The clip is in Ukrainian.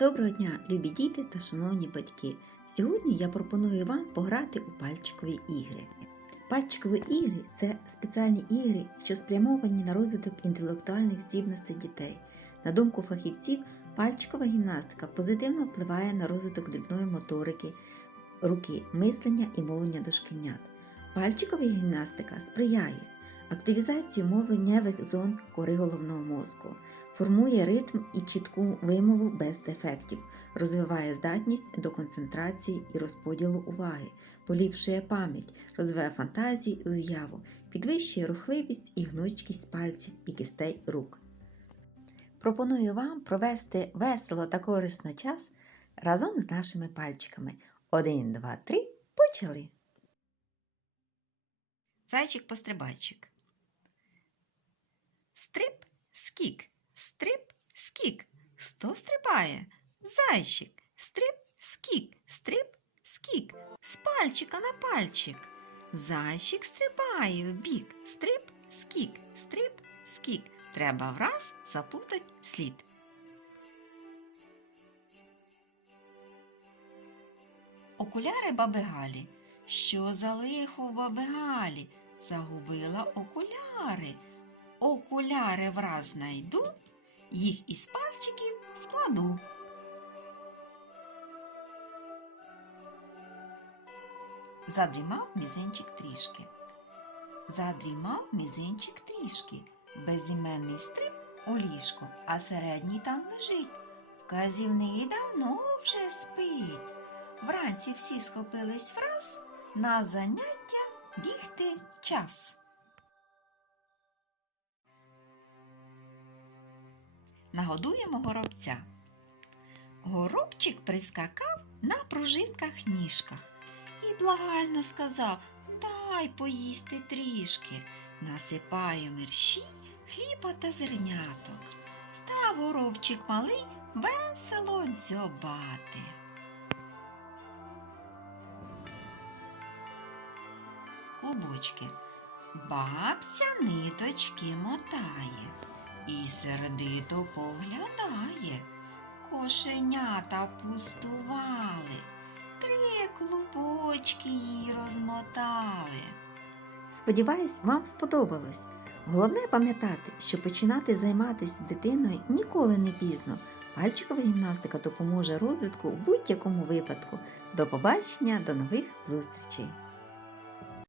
Доброго дня, любі діти та шановні батьки! Сьогодні я пропоную вам пограти у пальчикові ігри. Пальчикові ігри це спеціальні ігри, що спрямовані на розвиток інтелектуальних здібностей дітей. На думку фахівців, пальчикова гімнастика позитивно впливає на розвиток дрібної моторики, руки, мислення і мовлення дошкільнят. Пальчикова гімнастика сприяє активізації мовленнєвих зон кори головного мозку, формує ритм і чітку вимову без дефектів, розвиває здатність до концентрації і розподілу уваги, поліпшує пам'ять, розвиває фантазію і уяву, підвищує рухливість і гнучкість пальців і кистей рук. Пропоную вам провести весело та корисно час разом з нашими пальчиками. Один, два, три, почали! Зайчик-пострибайчик. Стрип, скік, стрип, скік. Сто стрибає. Зайчик, стрип, скік, стрип, скік. З пальчика на пальчик. Зайчик стрибає в бік. Стрип, скік, стрип, скік. Треба враз заплутать слід. Окуляри баби Галі. Що за лихо в баби Галі? Загубила окуляри. Окуляри враз знайду, їх із пальчиків складу. Задрімав мізинчик трішки. Задрімав мізинчик трішки. Безіменний стрип у ліжку, а середній там лежить. Вказівний давно вже спить. Вранці всі схопились враз, на заняття бігти час. Нагодуємо горобця. Горобчик прискакав на пружинках ніжках і благально сказав Дай поїсти трішки. Насипає мерщій хліба та зерняток. Став горобчик малий весело дзьобати. Клубочки. Бабця ниточки мотає і сердито поглядає. Кошенята пустували, три клубочки їй розмотали. Сподіваюсь, вам сподобалось. Головне пам'ятати, що починати займатися дитиною ніколи не пізно. Пальчикова гімнастика допоможе розвитку у будь-якому випадку. До побачення, до нових зустрічей!